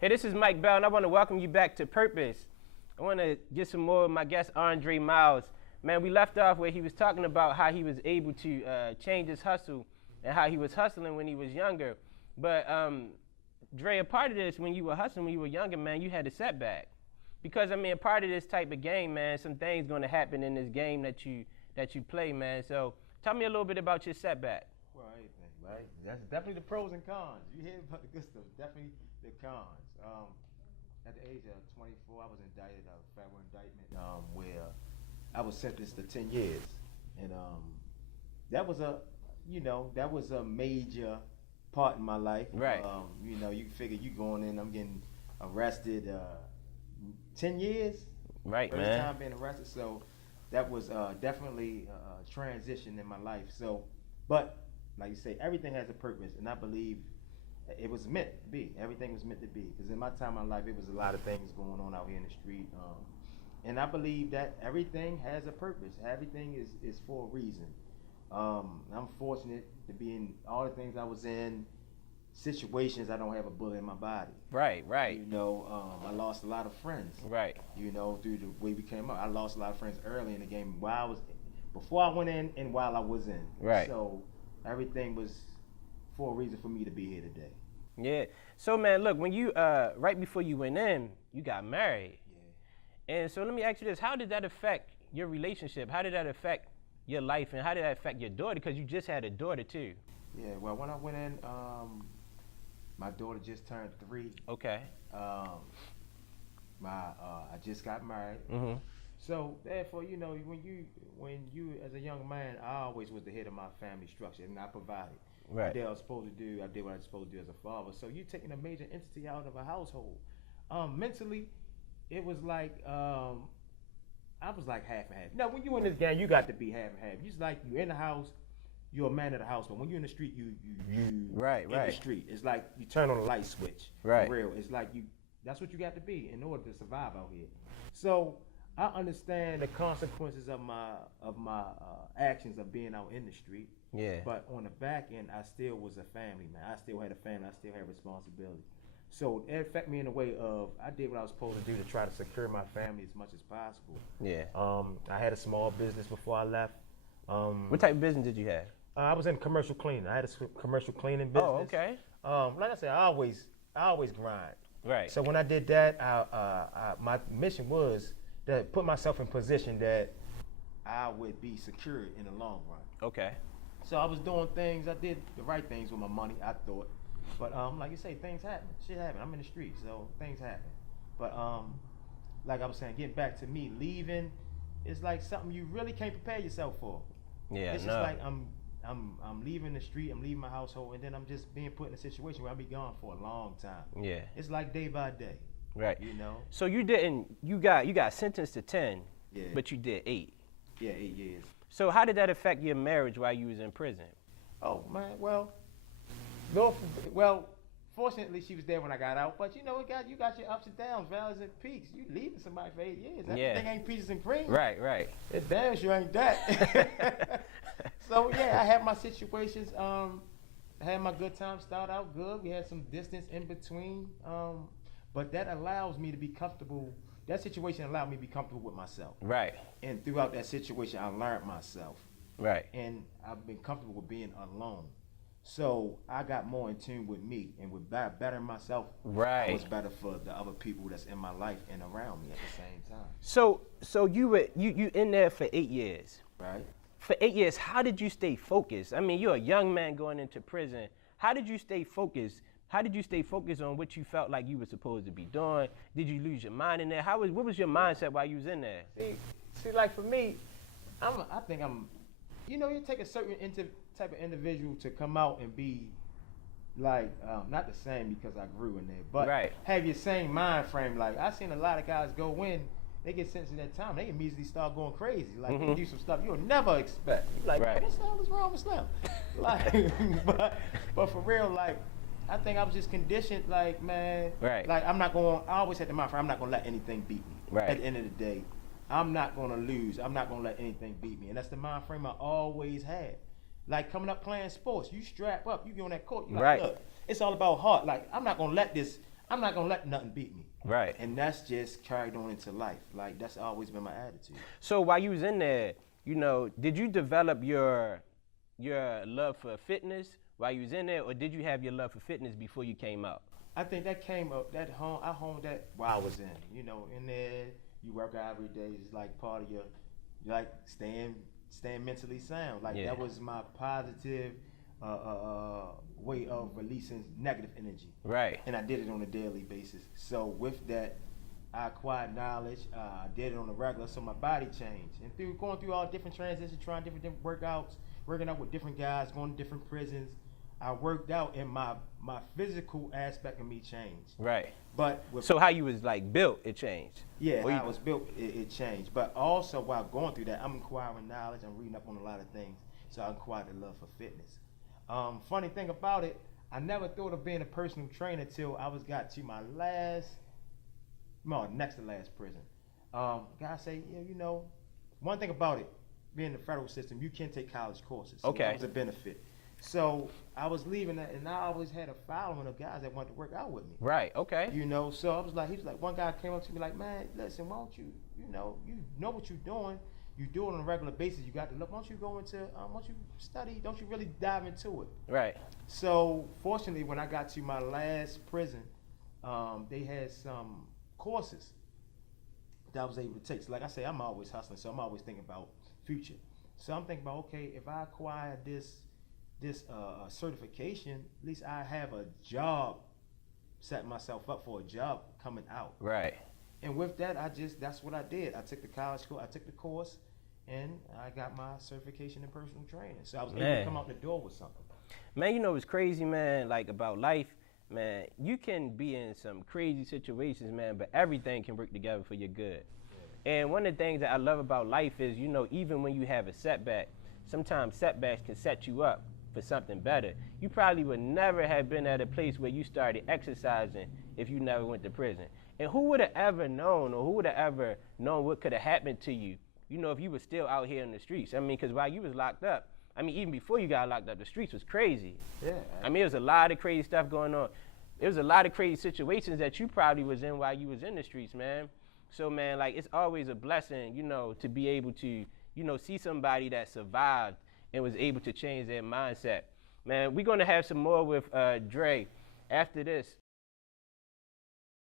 Hey, this is Mike Bell, and I want to welcome you back to Purpose. I want to get some more of my guest, Andre Miles. Man, we left off where he was talking about how he was able to change his hustle and how he was hustling when he was younger. But, Dre, a part of this, when you were hustling when you were younger, man, you had a setback. Because, I mean, a part of this type of game, man, some things going to happen in this game that you play, man. So tell me a little bit about your setback. Well, everything, right? That's definitely the pros and cons. You hear about the good stuff, definitely the cons. At the age of 24, I was indicted, a federal indictment, where I was sentenced to 10 years. And that was a major part in my life. Right. You figure you going in, I'm getting arrested 10 years. Right, First man. time being arrested. So that was definitely a transition in my life. So, but like you say, everything has a purpose, and I believe it was meant to be. Everything was meant to be. Because in my time in life, it was a lot of things going on out here in the street. And I believe that everything has a purpose. Everything is for a reason. I'm fortunate to be in all the things I was in, situations I don't have a bullet in my body. Right. I lost a lot of friends. Right. Through the way we came up. I lost a lot of friends early in the game before I went in and while I was in. Right. So everything was for a reason for me to be here today. Yeah. So, man, look, when you, right before you went in, you got married. Yeah. And so let me ask you this. How did that affect your relationship? How did that affect your life? And how did that affect your daughter? Because you just had a daughter, too. Yeah, well, when I went in, my daughter just turned 3. Okay. I just got married. Mm-hmm. So therefore, when you as a young man, I always was the head of my family structure, and I provided. Right. I did what I was supposed to do. I did what I was supposed to do as a father. So you're taking a major entity out of a household. Mentally, it was like I was like half and half. Now, when you in this game, you got to be half and half. It's like you in the house, you're a man of the house, but when you're in the street, you Right. in the street. It's like you turn on a light switch. Right. For real. It's like that's what you got to be in order to survive out here. So I understand the consequences of my actions of being out in the street. Yeah. But on the back end, I still was a family man. I still had a family. I still had responsibility. So it affected me in a way of I did what I was supposed to do to try to secure my family as much as possible. Yeah. I had a small business before I left. What type of business did you have? I was in commercial cleaning. I had a commercial cleaning business. Oh, okay. Like I said, I always grind. Right. So when I did that, my mission was to put myself in position that I would be secure in the long run. Okay. So I was doing things. I did the right things with my money, I thought. But like you say, things happen. Shit happen. I'm in the street, so things happen. But like I was saying, getting back to me leaving, it's like something you really can't prepare yourself for. Yeah. It's just like I'm leaving the street, I'm leaving my household, and then I'm just being put in a situation where I'll be gone for a long time. Yeah. It's like day by day. Right. So you got sentenced to 10, Yeah. but you did 8. Yeah, 8 years. So how did that affect your marriage while you was in prison? Oh man, well, fortunately she was there when I got out, but you got your ups and downs, valleys and peaks. You leaving somebody for 8 years. Everything ain't peaches and cream. Right. It damn sure ain't that. So yeah, I had my situations. I had my good times start out good. We had some distance in between. But that allows me to be comfortable. That situation allowed me to be comfortable with myself. Right. And throughout that situation, I learned myself. Right. And I've been comfortable with being alone. So I got more in tune with me and with bettering myself. Right. I was better for the other people that's in my life and around me at the same time. So you in there for 8 years. Right. For 8 years, how did you stay focused? I mean, you're a young man going into prison. How did you stay focused? How did you stay focused on what you felt like you were supposed to be doing? Did you lose your mind in there? What was your mindset while you was in there? See, like for me, I think I'm, you take a certain type of individual to come out and be like, not the same because I grew in there, but have your same mind frame. Like I've seen a lot of guys go in, they get sentenced at that time, they immediately start going crazy. Like they do some stuff you'll never expect. You're like, what the hell is wrong with Slim? Like, but for real, like, I think I was just conditioned, like, man, like I always had the mind frame, I'm not gonna let anything beat me. At the end of the day, I'm not gonna lose. I'm not gonna let anything beat me. And that's the mind frame I always had. Like coming up playing sports, you strap up, you get on that court, you like, look, it's all about heart. Like, I'm not gonna let this, I'm not gonna let nothing beat me. Right. And that's just carried on into life. Like that's always been my attitude. So while you was in there, did you develop your love for fitness while you was in there, or did you have your love for fitness before you came out? I think that came up. I honed that while I was in. In there, you work out every day. It's like part of your, like staying mentally sound. Like that was my positive way of releasing negative energy. Right. And I did it on a daily basis. So with that, I acquired knowledge. I did it on a regular, so my body changed. And going through all different transitions, trying different workouts, working out with different guys, going to different prisons, I worked out, and my physical aspect of me changed. Right. But so how you was like built, it changed. Yeah, how I was built, it changed. But also while going through that, I'm acquiring knowledge. I'm reading up on a lot of things, so I acquired a love for fitness. Funny thing about it, I never thought of being a personal trainer till I got to my next to last prison. Guys say, one thing about it, being in the federal system, you can take college courses. So that was a benefit. So I was leaving that, and I always had a following of guys that wanted to work out with me. Right. Okay. So I was like, one guy came up to me like, man, listen, why don't you, you know what you're doing. You do it on a regular basis. You got to look. Why don't you go into, why don't you study? Don't you really dive into it? Right. So fortunately, when I got to my last prison, they had some courses that I was able to take. So like I say, I'm always hustling, so I'm always thinking about future. So I'm thinking about, okay, if I acquire this certification, at least I have a job, setting myself up for a job coming out. Right. And with that, that's what I did. I took the college school, I took the course, and I got my certification in personal training. So I was able to come out the door with something. Man, what's crazy, man, like about life, man, you can be in some crazy situations, man, but everything can work together for your good. Yeah. And one of the things that I love about life is, even when you have a setback, sometimes setbacks can set you up for something better. You probably would never have been at a place where you started exercising if you never went to prison. And who would have ever known, or who would have ever known what could have happened to you, if you were still out here in the streets? I mean, because while you was locked up, even before you got locked up, the streets was crazy. Yeah. There was a lot of crazy stuff going on. There was a lot of crazy situations that you probably was in while you was in the streets, man. So, man, like, it's always a blessing, to be able to, see somebody that survived and was able to change their mindset. Man, we're going to have some more with Dre after this.